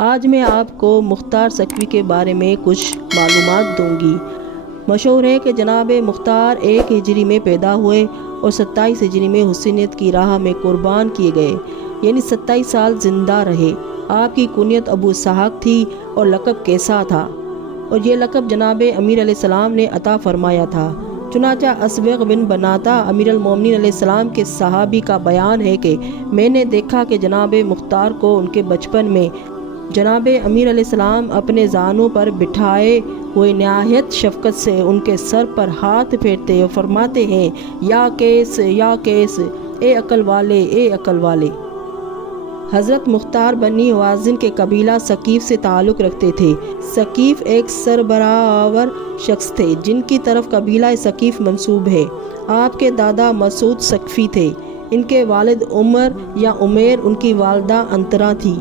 آج میں آپ کو مختار سقفی کے بارے میں کچھ معلومات دوں گی۔ مشہور ہے کہ جناب مختار 1 ہجری میں پیدا ہوئے اور 27 ہجری میں حسینیت کی راہ میں قربان کیے گئے، یعنی 27 سال زندہ رہے۔ آپ کی کنیت ابو اسحاق تھی اور لقب کیسا تھا، اور یہ لقب جناب امیر علیہ السلام نے عطا فرمایا تھا۔ چنانچہ اسبغ بن بناتا امیر المومنین علیہ السلام کے صحابی کا بیان ہے کہ میں نے دیکھا کہ جناب مختار کو ان کے بچپن میں جناب امیر علیہ السلام اپنے زانوں پر بٹھائے ہوئے نہایت شفقت سے ان کے سر پر ہاتھ پھیرتے اور فرماتے ہیں، یا کیس یا کیس، اے عقل والے اے عقل والے۔ حضرت مختار بنی حوازن کے قبیلہ ثقیف سے تعلق رکھتے تھے۔ ثقیف ایک سربراہور شخص تھے جن کی طرف قبیلہ ثقیف منسوب ہے۔ آپ کے دادا مسعود ثقفی تھے، ان کے والد عمر یا عمیر، ان کی والدہ انترا تھی۔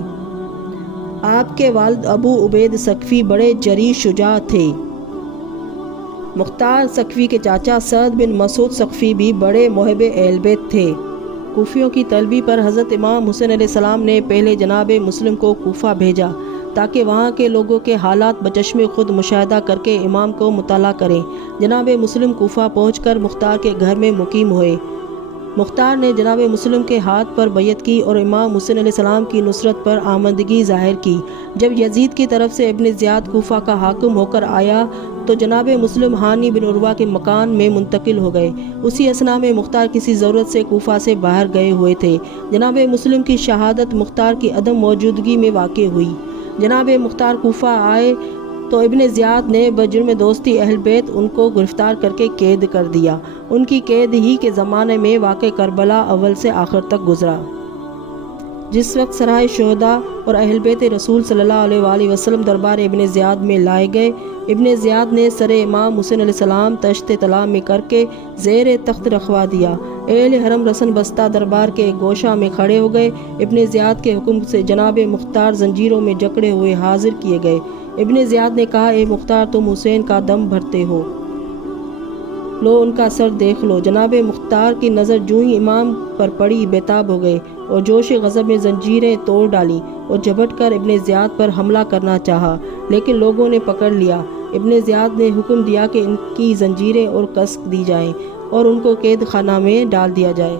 آپ کے والد ابو عبید ثقفی بڑے جری شجاع تھے۔ مختار ثقفی کے چاچا سعد بن مسعود ثقفی بھی بڑے محب اہل بیت تھے۔ کوفیوں کی طلبی پر حضرت امام حسین علیہ السلام نے پہلے جناب مسلم کو کوفہ بھیجا تاکہ وہاں کے لوگوں کے حالات بچشم خود مشاہدہ کر کے امام کو مطلع کریں۔ جناب مسلم کوفہ پہنچ کر مختار کے گھر میں مقیم ہوئے۔ مختار نے جناب مسلم کے ہاتھ پر بیعت کی اور امام حسین علیہ السلام کی نصرت پر آمادگی ظاہر کی۔ جب یزید کی طرف سے ابن زیاد کوفہ کا حاکم ہو کر آیا تو جناب مسلم ہانی بن عروہ کے مکان میں منتقل ہو گئے۔ اسی اثناء میں مختار کسی ضرورت سے کوفہ سے باہر گئے ہوئے تھے۔ جناب مسلم کی شہادت مختار کی عدم موجودگی میں واقع ہوئی۔ جناب مختار کوفہ آئے تو ابن زیاد نے بجرم دوستی اہل بیت ان کو گرفتار کر کے قید کر دیا۔ ان کی قید ہی کے زمانے میں واقع کربلا اول سے آخر تک گزرا، جس وقت سرائے شہداء اور اہل بیت رسول صلی اللہ علیہ وآلہ وسلم دربار ابن زیاد میں لائے گئے۔ ابن زیاد نے سر امام حسین علیہ السلام تشت طلا میں کر کے زیر تخت رکھوا دیا۔ اہل حرم رسن بستہ دربار کے گوشہ میں کھڑے ہو گئے۔ ابن زیاد کے حکم سے جناب مختار زنجیروں میں جکڑے ہوئے حاضر کیے گئے۔ ابن زیاد نے کہا، اے مختار، تم حسین کا دم بھرتے ہو، لو ان کا سر دیکھ لو۔ جناب مختار کی نظر جوں ہی امام پر پڑی بےتاب ہو گئے اور جوش غضب میں زنجیریں توڑ ڈالیں اور جھپٹ کر ابن زیاد پر حملہ کرنا چاہا، لیکن لوگوں نے پکڑ لیا۔ ابن زیاد نے حکم دیا کہ ان کی زنجیریں اور کس دی جائیں اور ان کو قید خانہ میں ڈال دیا جائے۔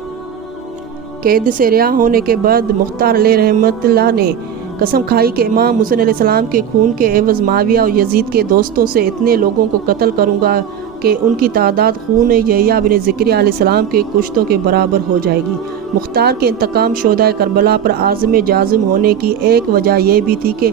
قید سے رہا ہونے کے بعد مختار علیہ رحمت اللہ نے قسم کھائی کہ امام حسین علیہ السلام کے خون کے عوض معاویہ اور یزید کے دوستوں سے اتنے لوگوں کو قتل کروں گا کہ ان کی تعداد خون یحییٰ بن زکریا علیہ السلام کے کشتوں کے برابر ہو جائے گی۔ مختار کے انتقام شہدائے کربلا پر عازم جازم ہونے کی ایک وجہ یہ بھی تھی کہ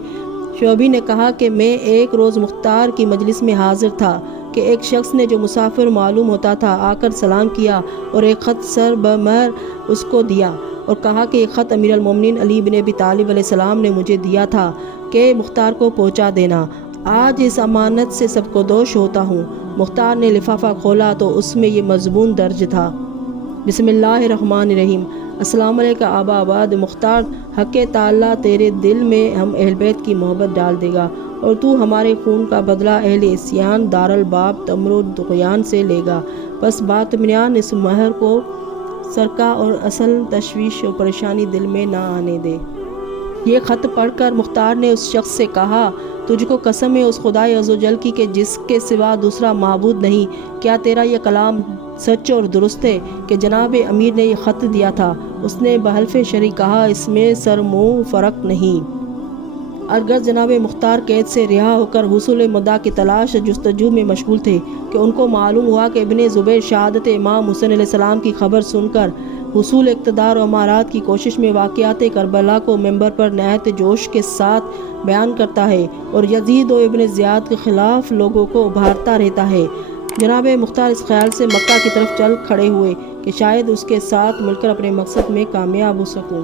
شعبی نے کہا کہ میں ایک روز مختار کی مجلس میں حاضر تھا کہ ایک شخص نے جو مسافر معلوم ہوتا تھا آ کر سلام کیا اور ایک خط سر بمہر اس کو دیا اور کہا کہ یہ خط امیر المومنین علی بن ابی طالب علیہ السلام نے مجھے دیا تھا کہ مختار کو پہنچا دینا۔ آج اس امانت سے سب کو دوش ہوتا ہوں۔ مختار نے لفافہ کھولا تو اس میں یہ مضمون درج تھا، بسم اللہ الرحمن الرحیم، السلام علیکہ آبا آباد مختار، حق تعالیٰ تیرے دل میں ہم اہل بیت کی محبت ڈال دے گا اور تو ہمارے خون کا بدلہ اہل عصیان دارالباب تمر و طغیان سے لے گا۔ بس باطمینان اس مہر کو سرکا اور اصل تشویش و پریشانی دل میں نہ آنے دے۔ یہ خط پڑھ کر مختار نے اس شخص سے کہا، تجھ کو قسم ہے اس خدائے عزوجل کی کہ جس کے سوا دوسرا معبود نہیں، کیا تیرا یہ کلام سچ اور درست ہے کہ جناب امیر نے یہ خط دیا تھا؟ اس نے بحلف شرعی کہا، اس میں سر منہ فرق نہیں۔ اگر جناب مختار قید سے رہا ہو کر حصول مدعا کی تلاش جستجو میں مشغول تھے کہ ان کو معلوم ہوا کہ ابن زبیر شہادت امام حسین علیہ السلام کی خبر سن کر حصول اقتدار و امارات کی کوشش میں واقعات کربلا کو ممبر پر نہایت جوش کے ساتھ بیان کرتا ہے اور یزید و ابن زیاد کے خلاف لوگوں کو ابھارتا رہتا ہے، جناب مختار اس خیال سے مکہ کی طرف چل کھڑے ہوئے کہ شاید اس کے ساتھ مل کر اپنے مقصد میں کامیاب ہو سکوں۔